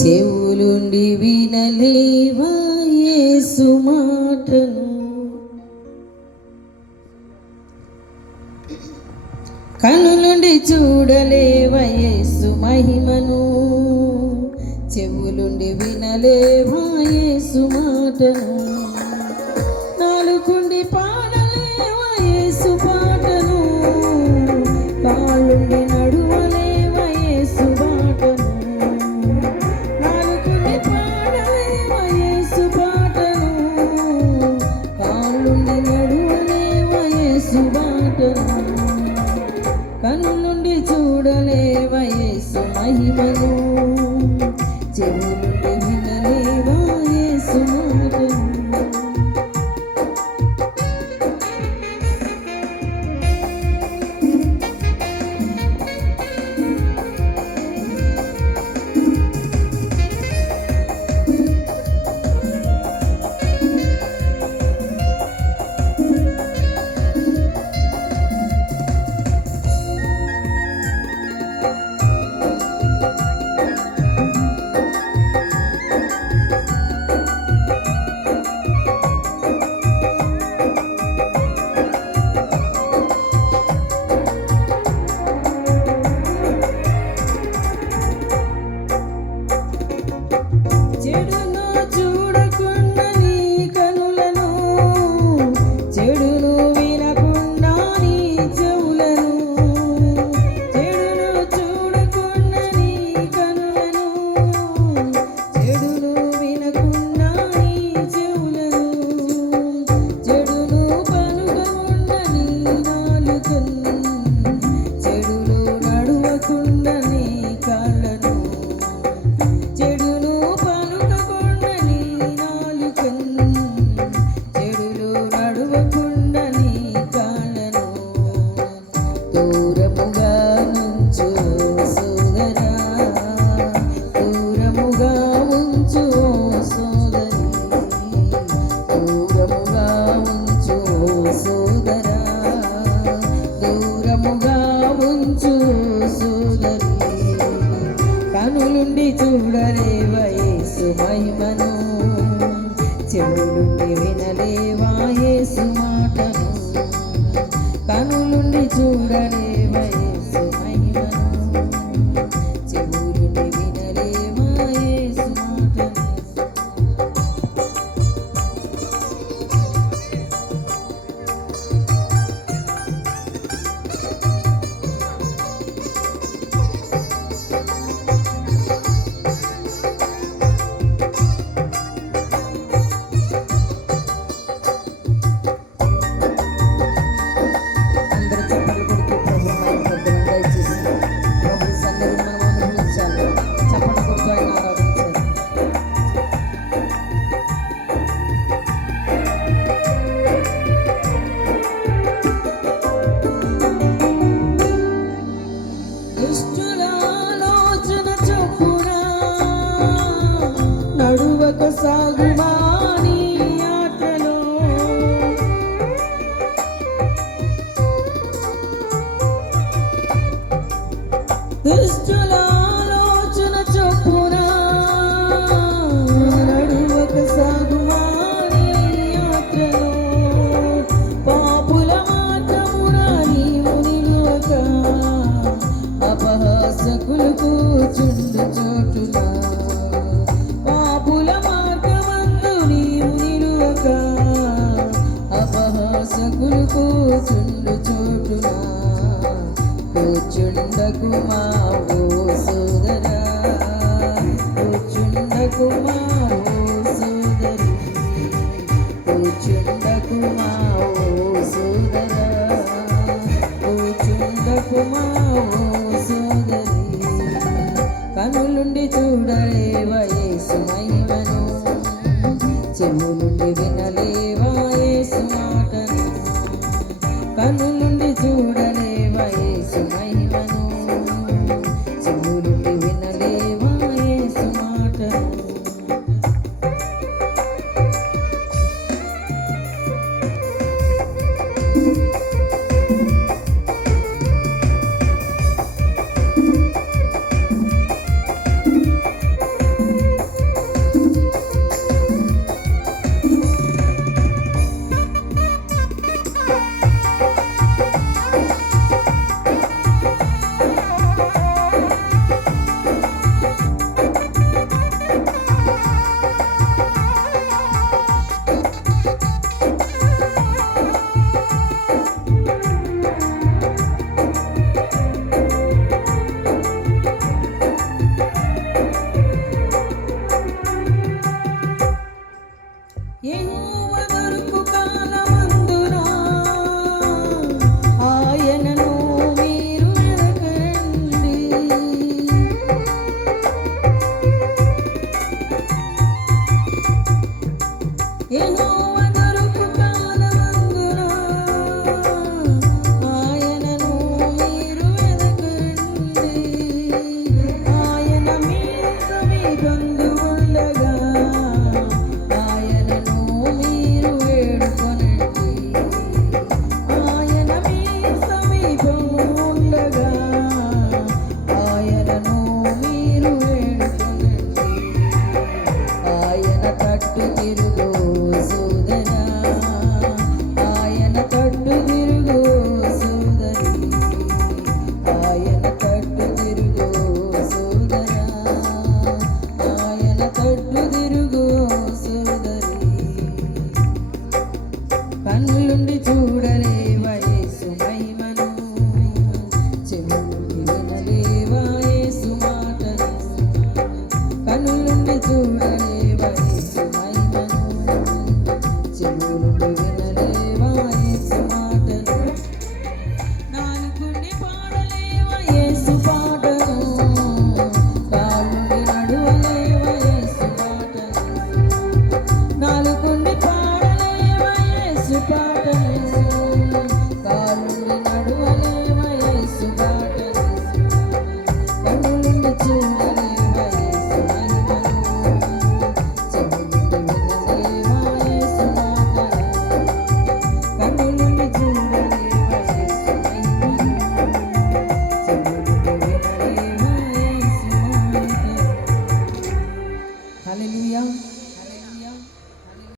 చెవులుండి వినలేవా యేసు మాటను, కనులుండి చూడలేవా యేసు మహిమను, చెవులుండి వినలేవా యేసు మాటను, నాలుగుండి పాడలేవా యేసు పాటను, కాళ్ళుండి నడువలేవా యేసు బాటను, నాలుగుండి పాడలేవా యేసు పాటను, కాళ్ళుండి నడువలేవా యేసు బాటను, కన్నులుండి చూడలేవా యేసు మహిమను, చెవులుండి వినలేవా యేసు మాటను. చెడును చూడకుండా నీ కనులను, చెడును వినకుండా నీ చెవులను, చెడును చూడకుండా నీ కనులను, చెడును వినకుండా నీ చెవులను, చెడును పలుకకుండా నీ నాలుకను, చెడును నడువకుండా నీ కాళ్ళను, చెడును పలుకకుండా నీ నాలుకను, చెడులు నడువకుండా నీ కాళ్ళను, దూరముగా నుంచు సోదరా, దూరముగా ఉంచు సోదరి, దూరముగా ఉంచు సోదరా, దూరముగా ఉంచు సోదరి, కనులుండి చూడలేవా యేసు మహిమను, చెవులుండి వినలేవా యేసు మాటను, కనులుండి చూడలేవా యేసు మహిమను, చెవులుండి వినలేవా యేసు మాటను. అందరూ చప్పట్లు కొడుతూ ప్రభు మహిమ పొందులను దయచేసి ప్రభు సన్నిధిని మనం అనుభవించాలి. చప్పట్లు కొడుతూ ఆయన ఆరాధించాలి. దుష్టుల ఆలోచన చొప్పున నడువక సాగుమా నీ ఆటలో, దుష్టుల ఆలోచన చొప్పున నడువక సాగుమా నీ యాత్రలో, పాపుల మాటమున నీవు నిలువక అపహాసకులకు చుండు చోటున, పాపుల మార్గమందు నీవు నిలువక అపహాసకులకు చుండు చోటున, కూర్చుండకుమా ఓ సోదరా, కూర్చుండకుమా ఓ సోదరి, కూర్చుండకుమా ఓ సోదరా, కూర్చుండకుమా ఓ సోదరి, కనులుండి చూడలేవా యేసు మహిమను, చెవులుండి వినలేవా యేసు మాటను, కనులుండి చూడలేవా యేసు మహిమను, చెవులుండి వినలేవా యేసు మాటను. చూడలేవని